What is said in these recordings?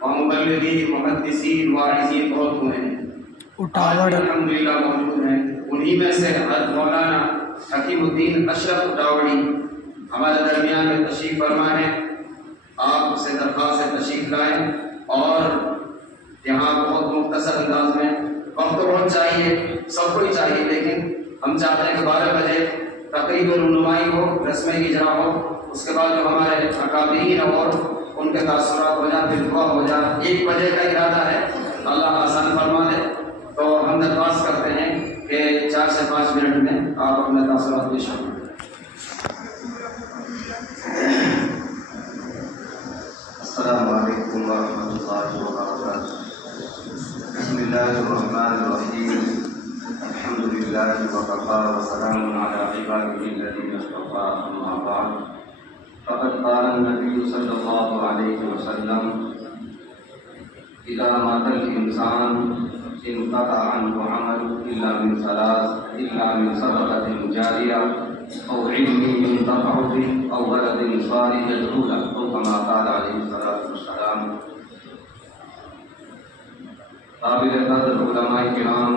مبلغین محدثین واعظین بہت ہوئے ہیں، آج الحمدللہ موجود ہیں۔ انہی میں سے حضرت مولانا حکیم الدین اشرف اٹاوڑی ہمارے درمیان میں تشریف فرما ہے۔ آپ سے درخواست ہے تشریف لائیں اور یہاں بہت مختصر انداز میں، وقت تو بہت چاہیے، سب کو ہی چاہیے، لیکن ہم چاہتے ہیں کہ 12 بجے تقریب رونمائی ہو، رسم اجرا ہو، اس کے بعد جو ہمارے اکابرین اور ان کے تاثرات ہو جائیں، پھر دعا ہو جائے۔ 1 بجے کا ارادہ ہے، اللہ آسان فرما دے۔ تو ہم درخواست کرتے ہیں کہ 4 سے 5 منٹ میں آپ اپنے تاثرات پیش کریں۔ السلام علیکم ورحمۃ اللہ وبرکاتہ۔ بسم اللہ الرحمن الرحیم، الحمد للہ وکفیٰ وسلام علی عبادہ الذین اصطفیٰ، اما بعد فقد قال النبی صلی اللہ علیہ وسلم اذا مات الانسان انقطع عنه عمل الا من 3 الا من صدقة جاریہ او علم ينتفع به او ولد صالح يدعو له او كما قال عليه الصلاة والسلام۔ قابل قدر علماء کرام،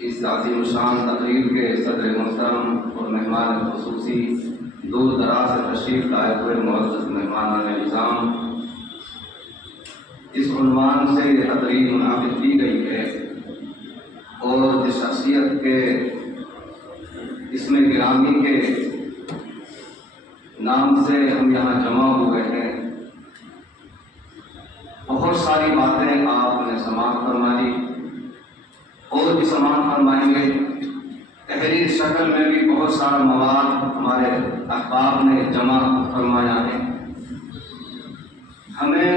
اس عظیم الشان تقریب کے صدر محترم اور مہمان خصوصی، دور دراز سے تشریف لائے ہوئے معزز مہمانان نظام، جس عنوان سے یہ تقریب منعقد کی گئی ہے اور جس شخصیت کے اسم گرامی کے نام سے ہم یہاں جمع ہوئے ہیں، بہت ساری باتیں آپ نے سماعت فرما لی اور بھی سماعت فرمائیں گے۔ تحریر شکل میں بھی بہت سارا مواد ہمارے احباب نے جمع فرمایا ہے۔ ہمیں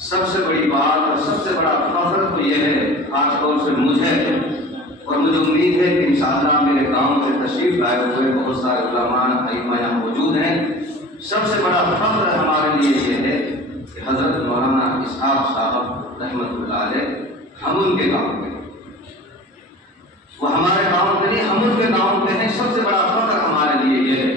سب سے بڑی بات اور سب سے بڑا فخر تو یہ ہے، خاص طور سے مجھے، اور مجھے امید ہے کہ انشاءاللہ میرے گاؤں سے تشریف لائے ہوئے بہت سارے علماء ائمہ یہاں موجود ہیں۔ سب سے بڑا فخر ہمارے لیے یہ ہے کہ حضرت مولانا اسحاق صاحب رحمۃ اللہ علیہ ہم ان کے گاؤں کے، وہ ہمارے گاؤں کے نہیں، ہم ان کے گاؤں کے ہیں۔ سب سے بڑا فخر ہمارے لیے یہ ہے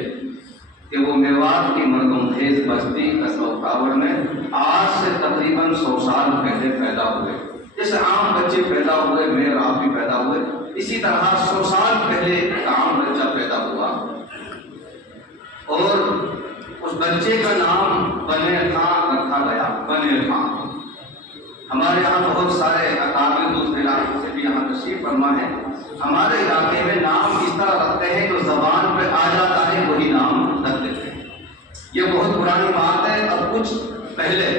کہ وہ میوات کی مردم خیز بستی قصبہ اٹاوڑ میں آج سے تقریباً 100 سال پہلے پیدا ہوئے۔ جیسے عام بچے پیدا ہوئے، میں آپ بھی پیدا ہوئے، اسی طرح 100 سال پہلے ایک عام بچہ پیدا ہوا اور اس بچے کا نام بنے خان رکھا گیا۔ بنے خان، ہمارے یہاں بہت سارے اکابر دوسرے علاقے سے بھی یہاں تشریف فرما ہے۔ ہمارے علاقے میں نام اس طرح رکھتے ہیں جو زبان پہ آ جاتا ہے وہی نام رکھ دیتے ہیں۔ یہ بہت پرانی بات ہے۔ اب کچھ پہلے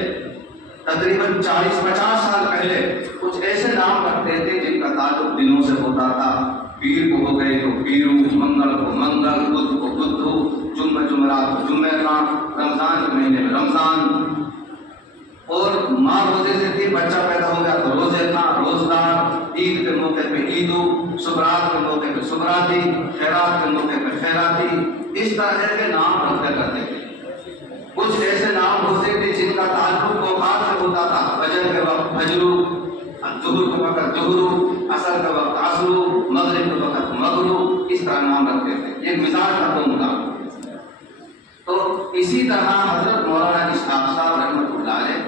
تقریباً 40-50 سال پہلے کچھ ایسے نام رکھتے تھے جن کا تعلق دنوں سے ہوتا تھا۔ پیر کو ہو گئے تو پیرو، منگل کو منگل، بدھ کو بدھو، جمعرات کو جمعرات، رمضان کے مہینے میں رمضان، اور ماں روزے سے تھی، بچہ پیدا ہو گیا تو روزے تھا، روزدار، عید کے موقع پہ عیدو، سبرات کے موقع پہ سبراتی، خیرات کے موقع پہ خیراتی، اس طرح کے نام رکھا کرتے تھے۔ کچھ ایسے نام ہوتے تھے جن کا تعلق اوقات سے ہوتا تھا، فجر کے وقت فجرو، ظہر کے وقت ظہرو، عصر کے وقت عصرو، مغرب کے وقت مغرو، اس طرح نام رکھتے تھے۔ یہ مزاج ختم ہوتا۔ تو اسی طرح حضرت مولانا اسحاق صاحب رحمۃ اللہ علیہ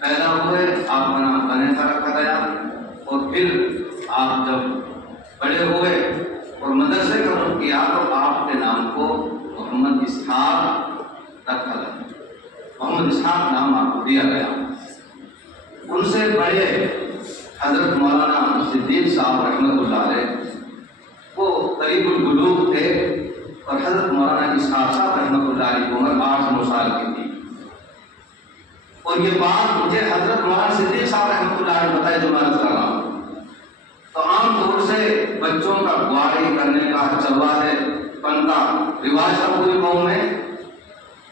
پیدا ہوئے، آپ کا نام بنیفا رکھا گیا، اور پھر آپ جب بڑے ہوئے اور مدرسے کا رخ کیا تو آپ کے نام کو محمد اسحاق رکھا گیا۔ محمد اسحاق نام آپ کو دیا گیا۔ ان سے بڑے حضرت مولانا صدیق صاحب رحمۃ اللہ علیہ، وہ قریب البلوغ تھے، اور حضرت مولانا اسحاق صاحب رحمۃ اللہ علیہ کی عمر 8-9 سال کی تھی۔ اور یہ بات مجھے حضرت مولانا صدیق صاحب رحمۃ اللہ علیہ بتائے جو میں عرض کر رہا ہوں۔ تو عام طور سے بچوں کا گواری کرنے کا، چلواہے پن کا رواج تھا پوری قوم میں۔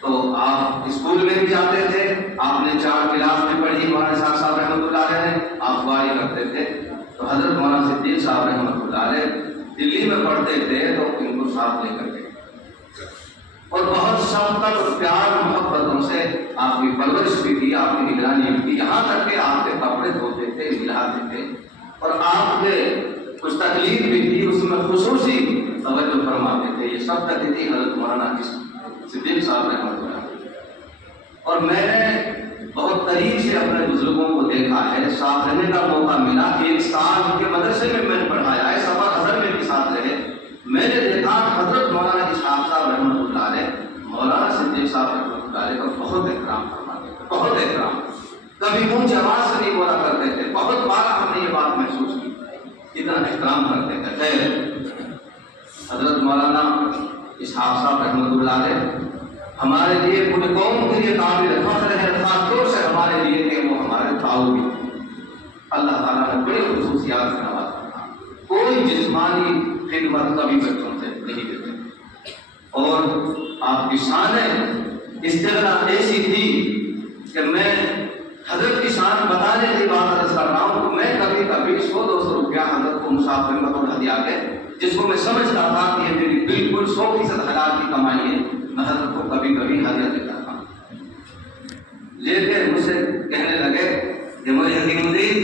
تو آپ اسکول میں بھی جاتے تھے، آپ نے 4 کلاس میں پڑھی مولانا اسحاق صاحب رحمۃ اللہ علیہ نے، آپ گواری کرتے تھے۔ تو حضرت مولانا صدیق صاحب رحمۃ اللہ علیہ دلی میں پڑھتے تھے تو ان کو ساتھ لے کر کے، اور بہت شفقت اور پیار محبتوں سے آپ کی پرورش بھی کی، آپ کی نگرانی بھی کی، یہاں تک کہ آپ کے کپڑے دھوتے تھے، نہلاتے تھے، اور آپ کے کچھ تکلیف بھی تھی اس میں خصوصی توجہ فرماتے تھے۔ یہ سب کرتی تھی حضرت مولانا صدیق صاحب رحمۃ اللہ علیہ۔ اور میں نے قریب سے اپنے بزرگوں کو دیکھا ہے، ساتھ رہنے کا موقع ملا، 1 سال ان کے مدرسے میں نے پڑھایا ہے، سفر حضر میں بھی ساتھ رہے، میں نے دیکھا حضرت مولانا اسحاق صاحب رحمۃ اللہ علیہ مولانا صدیق صاحب رحمۃ اللہ علیہ کا بہت احترام فرماتے تھے، بہت احترام، کبھی اونچی آواز سے نہیں بولا کرتے تھے، بہت بار ہم نے یہ بات محسوس کی، اتنا احترام کرتے تھے۔ خیر، حضرت مولانا اسحاق صاحب رحمۃ اللہ علیہ ہمارے لیے پورے قوم کے لیے قابل فخر ہے، خاص طور سے ہمارے لیے کہ وہ ہمارے تاؤ بھی اللہ تعالیٰ نے بڑے خصوصیات سے نوازا، کوئی جسمانی خدمت کبھی بچوں سے نہیں دیتے، اور آپ کی شان استغنا ایسی تھی کہ میں حضرت کی شان بتانے کی بات عرض کر رہا ہوں، تو میں کبھی کبھی 100-200 روپیہ حضرت کو مسافر میں بطور ہدیہ کے، جس کو میں سمجھتا تھا کہ یہ میری بالکل 100% حلال کی کمائی ہے، میں حضرت کو کبھی کبھی ہدیہ دیتا تھا، لیکن مجھ سے کہنے لگے کہ مجھے یقین الدین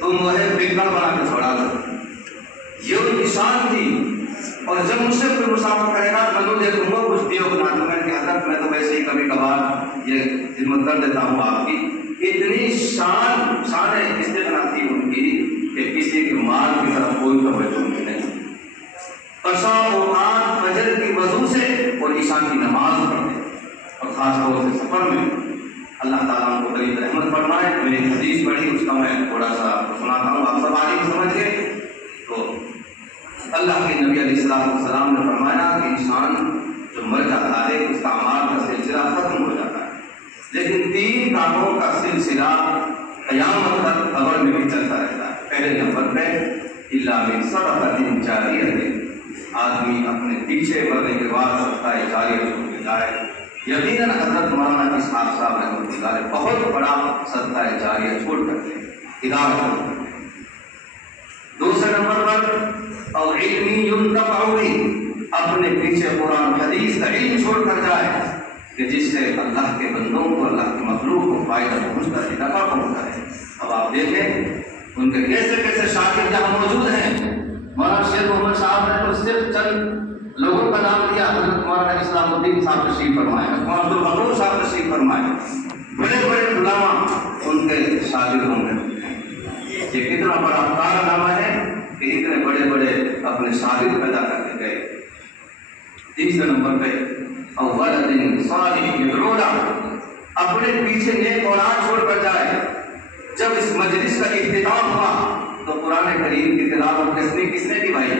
تم مجھے بگڑ بنا کے چھوڑا دو، یہ ان کی شان تھی، اور جب مجھ سے کوئی مسافر کرے گا میں دے دوں گا کچھ دیو بنا دوں گا کہ حضرت میں تو ویسے ہی کبھی کبھار یہ خدمت کر دیتا ہوں آپ کی، اتنی شان استغنا تھی ان کی کہ کسی کے مال کی طرف کوئی توجہ نہیں، قسم و آن فجر کی وضو سے اور عشاء کی نماز پڑھتے، اور خاص طور سے سفر میں اللہ تعالیٰ ان کو بڑی رحمت فرمائے۔ میں نے حدیث پڑھی، اس کا میں تھوڑا سا سناتا ہوں، آپ سب آگے سمجھ گئے۔ تو اللہ کے نبی علیہ السلام نے فرمایا کہ انسان جو مر جاتا ہے اس کا اعمال کا سلسلہ ختم ہو جاتا ہے، لیکن 3 کاموں کا سلسلہ قیامت تک قبر میں بھی چلتا رہتا ہے۔ پہلے نمبر پہ الا من صدقۃ جاریہ، آدمی اپنے پیچھے مرنے کے بعد صدقہ جاریہ چھوڑ کے جائے، یقیناً حضرت مولانا اسحاق صاحب رحمۃ اللہ علیہ بہت بڑا صدقہ جاریہ چھوڑ کر کے ادارہ۔ دوسرے نمبر پر اور علمی ينتفع به، اپنے پیچھے قرآن حدیث کا علم چھوڑ کر جائے کہ جس سے اللہ کے بندوں کو، اللہ کی مخلوق کو فائدہ پہنچتا ہے، نفع پہنچتا ہے۔ اب آپ دیکھیں ان کے کیسے کیسے شاگرد یہاں موجود ہیں۔ مولانا شیخ محمد صاحب نے تو صرف چند لوگوں کا نام لیا، حضرت مولانا اسلام الدین صاحب تشریف فرمائے، مولانا عبد الغفور صاحب تشریف فرمائے، بڑے بڑے علماء ان کے شاگرد ہوں گے۔ یہ کتنا بڑا کارنامہ ہے کہ اتنے بڑے بڑے اپنے شاگرد پیدا کر کے گئے۔ تیسرے نمبر پہ اولد صالح یدعو لہ، اپنے پیچھے نیک اولاد چھوڑ کر جائے۔ جب اس مجلس کا اختتام ہوا تو قرآن کریم کی تلاوت کس نے کی بھائی؟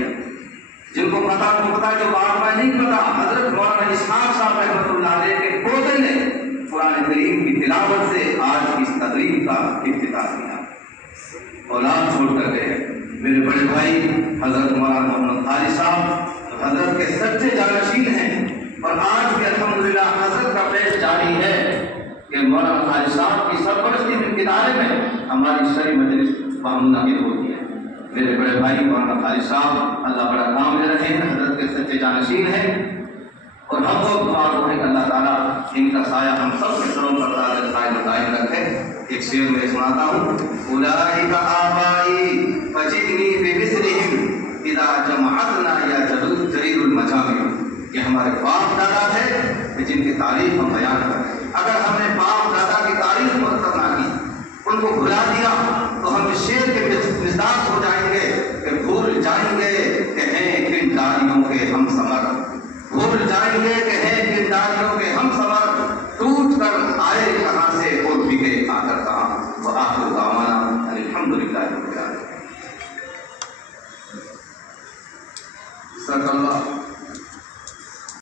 جن کو پتا تو پتا، جو بار بار نہیں پتا، حضرت مولانا اسحاق صاحب رحمۃ اللہ علیہ کے پوتے نے قرآن کریم کی تلاوت سے آج کی اس تقریب کا افتتاح کیا۔ اولاد چھوڑ کر گئے میرے بڑے بھائی حضرت مولانا محمد خالد صاحب، حضرت کے سچے جانشین ہیں، اور آج بھی الحمدللہ حضرت کا پیش جاری ہے کہ مولانا خالد صاحب کی سرپرستی کے کنارے میں ہماری شرعی مجلس منعقد ہوتی ہے۔ میرے بڑے بھائی مولانا خالد صاحب اللہ بڑا کام لے رہے ہیں، حضرت کے سچے جانشین ہیں، اور ہم لوگ دعا کریں کہ اللہ تعالیٰ ان کا سایہ ہم سب کے سروں پر قائم رکھے۔ ایک شعر میں سناتا ہوں، اولئک آبائی فجئنی بمثلہم اذا جمعتنا یا جریر المجامع، یہ ہمارے باپ دادا تھے جن کی تعریف ہم بیان کر رہے ہیں۔ اگر ہم نے باپ دادا کی تعریف مرتب نہ کی، ان کو بھلا دیا، تو ہم اس شعر کے مزداق ہو جائیں گے کہ بھول جائیں گے کہ ہیں کن داریوں کے ہم ثمر، بھول جائیں گے کہ ہیں کن داریوں کے ہم ثمر، ٹوٹ کر آئے کہاں سے اور بگے آ کر کہاں۔ وآخر دعوانا الحمدللہ رب العالمین۔ صدق اللہ۔